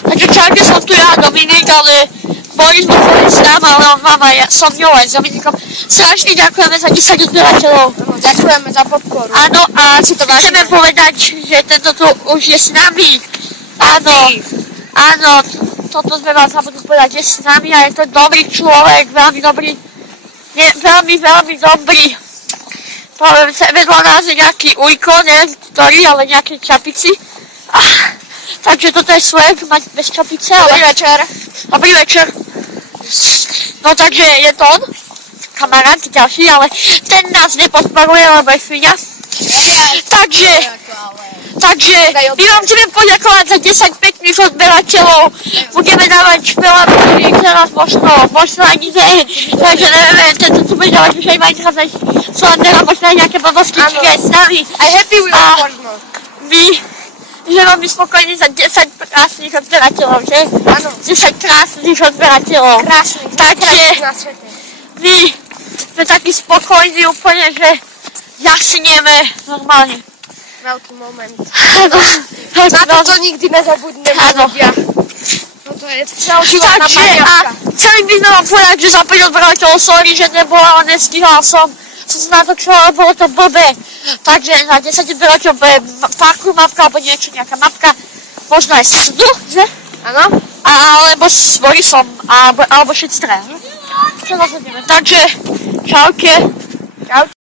Takže čaute, som tu ja, Dominik, ale Boris bol s nám, ale on mám aj so mňou aj s Dominikom. Strašne ďakujeme za 10 odberateľov. Ďakujeme za podporu. Áno, a chceme povedať, že tento tu už je s nami. Áno, toto sme vám zabudli povedať, že s nami a je to dobrý človek, veľmi dobrý. Veľmi dobrý. Vedľa nás je nejaký ujko, neviem ktorý, ale nejaký čapici. Takže toto je swag, mať bez čapice, ale... Dobrý večer. Dobrý večer. No takže je to on, kamarát ďalší, ale ten nás nepodporuje, lebo je svinia. Takže my vám chceme poďakovať za 10 pekných odberateľov. Budeme dávať veľa ľudí, teraz možno ani nie. Takže nevieme, tento tu bude dávať už aj Minecraft, Slandera, možno aj nejaké blbostičky aj s nami. Aj Happy Wheel možno. My že veľmi spokojní za 10 krásnych odberateľov, že? Áno. 10 krásnych odberateľov. Krásnych. Takže my sme takí spokojní úplne, že jasnieme normálne. Veľký moment. Áno. Na toto nikdy nezabudneme ľudia. Toto je celoživotná pamiatka. Chceli by sme vám povedať, že za 5 odberateľov, sorry, že nebola, ale nestihla som natočila, bolo to blbé. Takže za 10 odberateľov bude parkour mapka, alebo niečo, nejaká mapka, možno aj s že? Áno. Alebo s Borisom, alebo všetci traja. Čo rozhodneme. Takže, čauke.